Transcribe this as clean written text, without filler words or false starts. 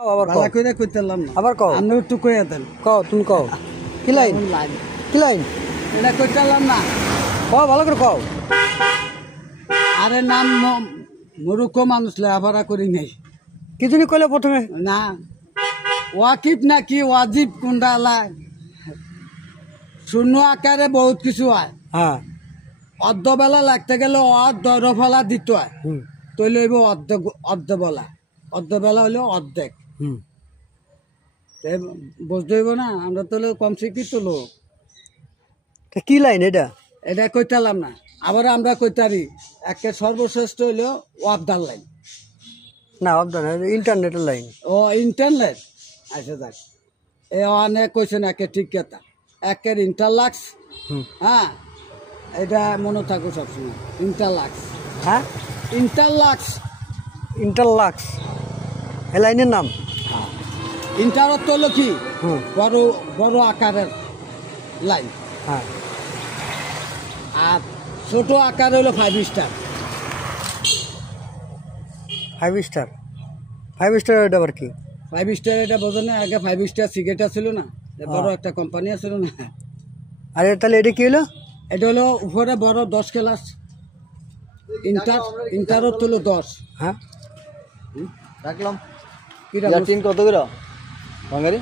আবার ভালো করে কইতালাম না আবার কও আপনি একটু কইয়া দেন তুমি কও কি লাইন কি লাইন এটা কইতালাম না কও ভালো করে কও আরে নাম মূর্খ মানুষ লেখাপড়া করি নাই কি জানি কইলে প্রথমে না ওয়াকিব নাকি ওয়াজিব কোনটা আলায় শূন্য আকারে বহুত কিছু হয় হ্যাঁ অর্ধবেলা লাগতে গেলে দরফলা দিতে হয় তৈলে হইব অর্ধবেলা অর্ধবেলা হইলে অর্ধেক বুঝতে হইব না আমরা তো কম শিক্ষিত লোক কি লাইন এটা এটা কইতালাম না আবার আমরা কইতারি একে সর্বশ্রেষ্ঠ হইল ওয়াবদার লাইন না অবদান ইন্টারনেটের লাইন ও ইন্টারনেট আচ্ছা যাক এ অনেক কইছেন একে ঠিক কথা একের ইন্টারলাক্স হ্যাঁ এটা মনে থাকো সবসময় ইন্টারলাক্স হ্যাঁ ইন্টারলাক্স ইন্টারলাক্স এই লাইনের নাম ইন্টারত হলো কি বড় বড় আকারের লাইন হ্যাঁ আর ছোট আকার হলো 5 স্টার 5 স্টার 5 স্টার এটা আবার কি 5 স্টার এটা বোঝেন না আগে 5 স্টার সিগারেট ছিল না বড় একটা কোম্পানি ছিল না আর তাহলে এটা কি হলো এটা হলো উপরে বড় 10 ক্লাস ইন্টারত হলো 10 হ্যাঁ রাখলাম কি কত করে বাঙালি